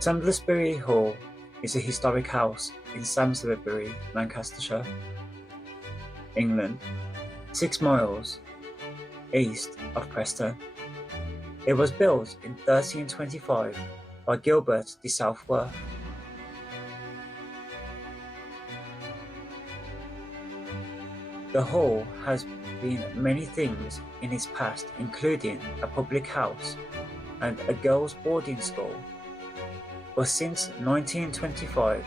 Samlesbury Hall is a historic house in Samlesbury, Lancashire, England, 6 miles east of Preston. It was built in 1325 by Gilbert de Southworth. The hall has been many things in its past, including a public house and a girls' boarding school. But since 1925,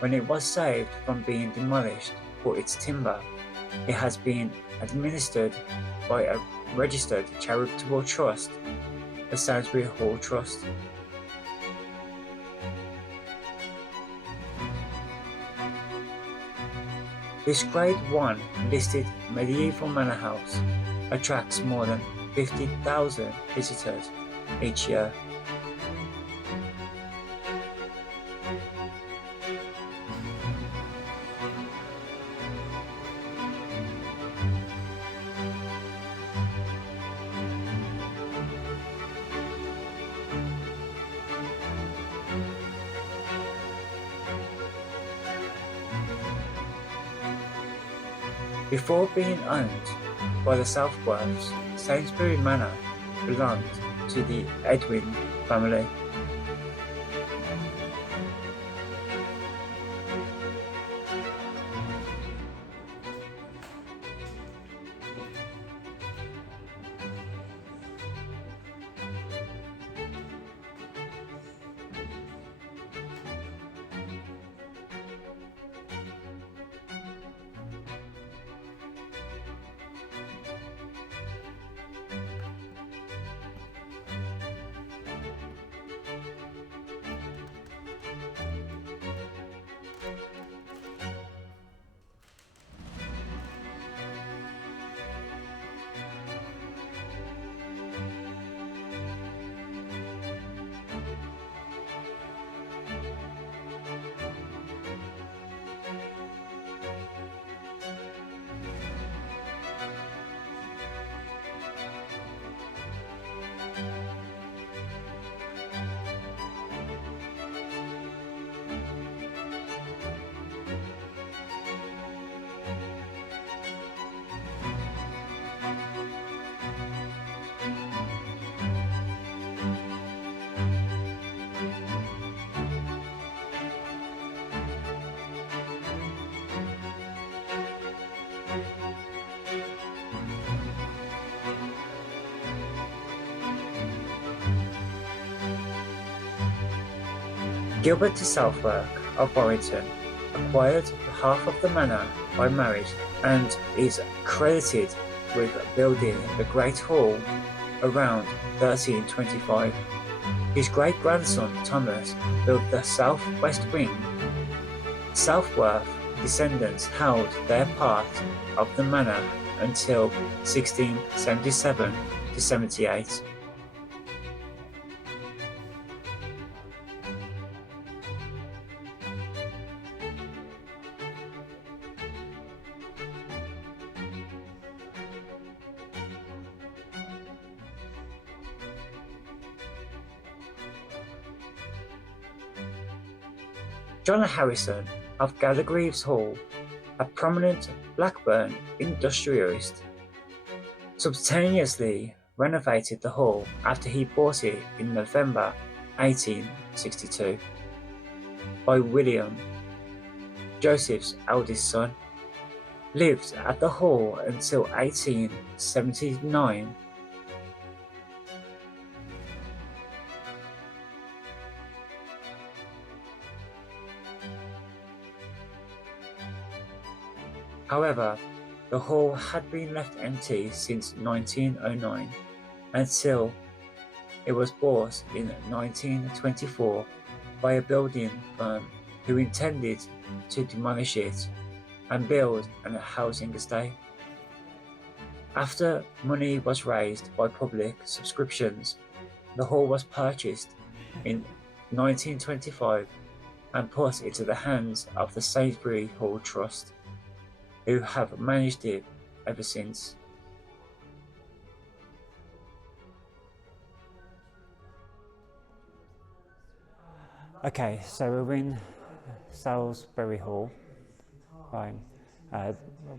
when it was saved from being demolished for its timber, it has been administered by a registered charitable trust, the Samlesbury Hall Trust. This Grade 1 listed medieval manor house attracts more than 50,000 visitors each year. Before being owned by the Southworths, Sainsbury Manor belonged to the Edwin family. Gilbert de Southworth of Warrington acquired half of the manor by marriage and is credited with building the Great Hall around 1325. His great-grandson Thomas built the south-west wing. Southworth descendants held their part of the manor until 1677–78. John Harrison of Gallagreves Hall, a prominent Blackburn industrialist, substantially renovated the hall after he bought it in November 1862 by William, Joseph's eldest son. Lived at the hall until 1879. However, the hall had been left empty since 1909 until it was bought in 1924 by a building firm who intended to demolish it and build a housing estate. After money was raised by public subscriptions, the hall was purchased in 1925 and put into the hands of the Samlesbury Hall Trust, who have managed it ever since. Okay, so we're in Samlesbury Hall, right?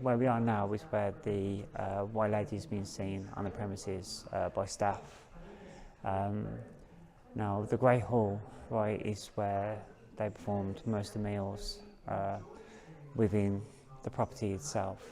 Where we are now is where the White Lady has been seen on the premises by staff. Now, the Great Hall, right, is where they performed most of the meals within the property itself.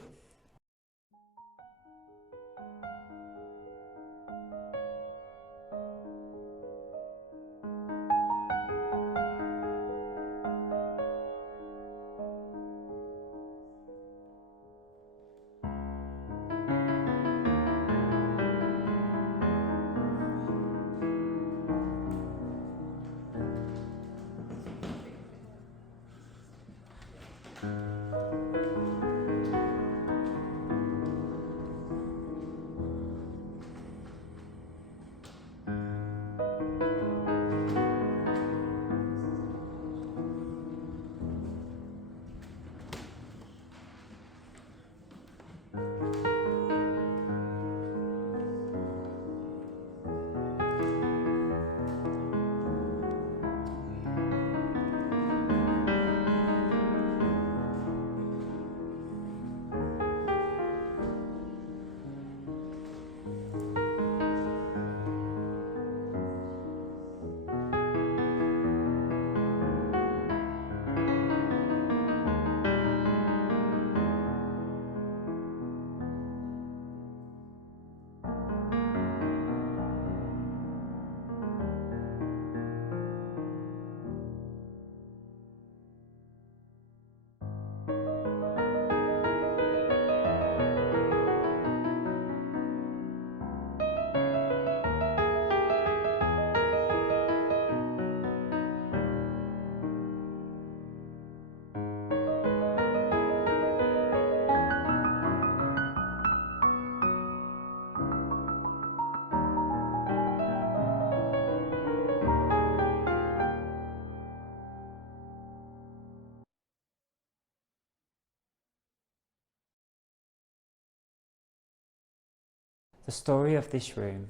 The story of this room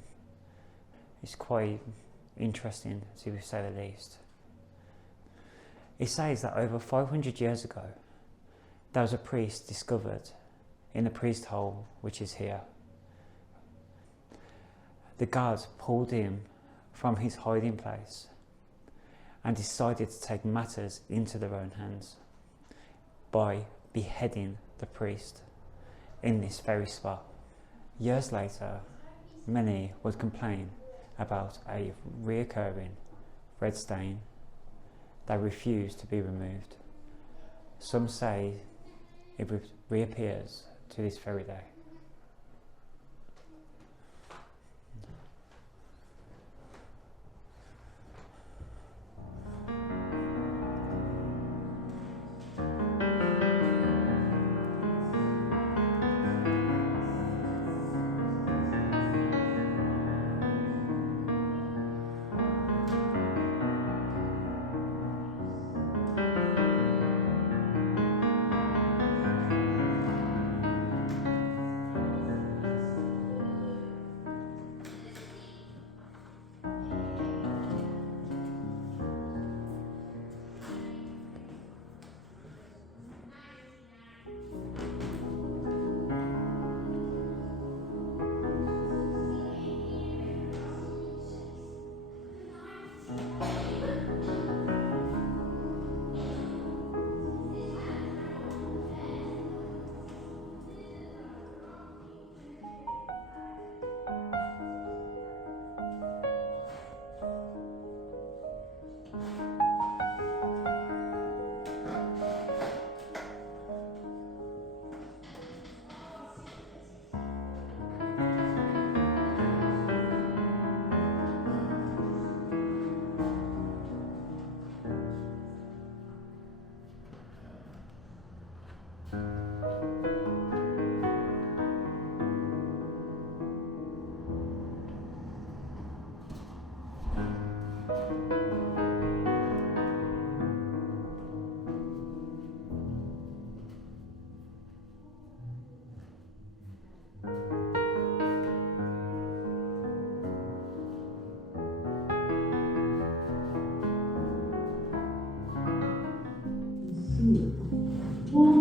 is quite interesting, to say the least. It says that over 500 years ago, there was a priest discovered in the priest hole, which is here. The guards pulled him from his hiding place and decided to take matters into their own hands by beheading the priest in this very spot. Years later, many would complain about a reoccurring red stain that refused to be removed. Some say it reappears to this very day.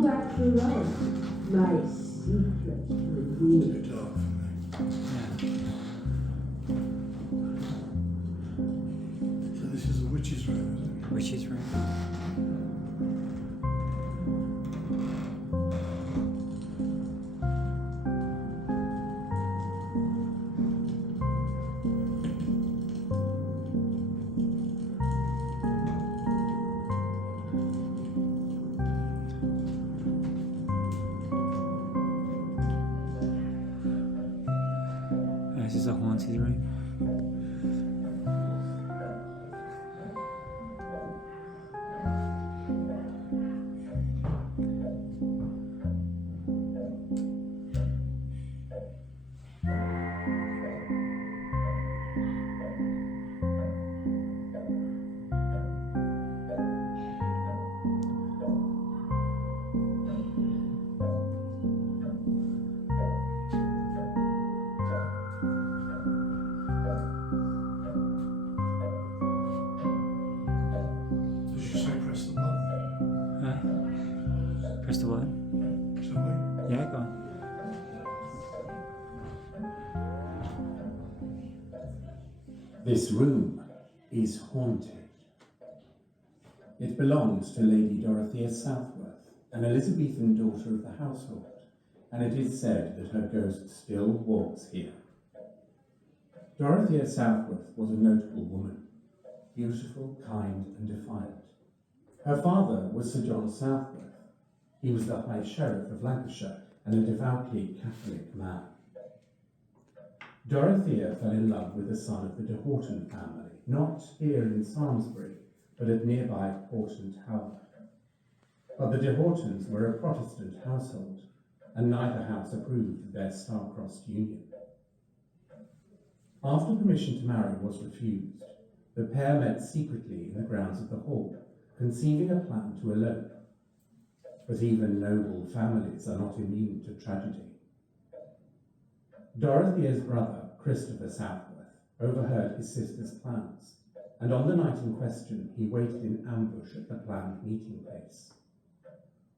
back to love, my secret revealed. Too dark for me. Yeah. So this is a witch's room, is it? Witch's room. This is a haunted room. Did you say press the button? Press the button. Shall we? Yeah, go on. This room is haunted. It belongs to Lady Dorothy Southworth, an Elizabethan daughter of the household, and it is said that her ghost still walks here. Dorothy Southworth was a notable woman, beautiful, kind, and defiant. Her father was Sir John Southworth. He was the High Sheriff of Lancashire and a devoutly Catholic man. Dorothea fell in love with the son of the de Horton family, not here in Samlesbury, but at nearby Porton Tower. But the de Hortons were a Protestant household, and neither house approved of their star-crossed union. After permission to marry was refused, the pair met secretly in the grounds of the hall, conceiving a plan to elope. But even noble families are not immune to tragedy. Dorothea's brother, Christopher Southworth, overheard his sister's plans, and on the night in question he waited in ambush at the planned meeting place.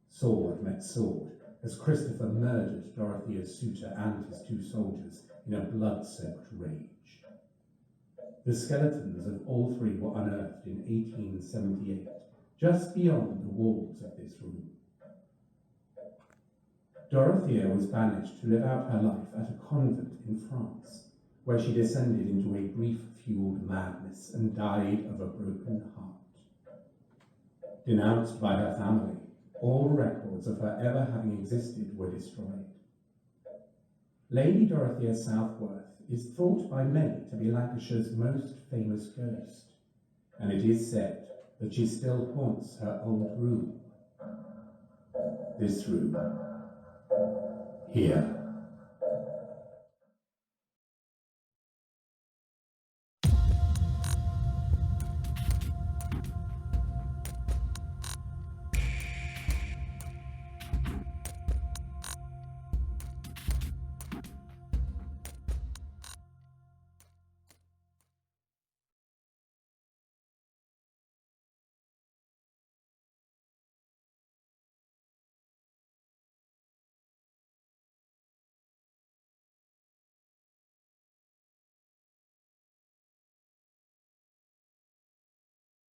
Sword met sword, as Christopher murdered Dorothea's suitor and his 2 soldiers in a blood-soaked rage. The skeletons of all 3 were unearthed in 1878, just beyond the walls of this room. Dorothea was banished to live out her life at a convent in France, where she descended into a grief-fueled madness and died of a broken heart. Denounced by her family, all records of her ever having existed were destroyed. Lady Dorothea Southworth is thought by many to be Lancashire's most famous ghost, and it is said that she still haunts her old room. This room. Here.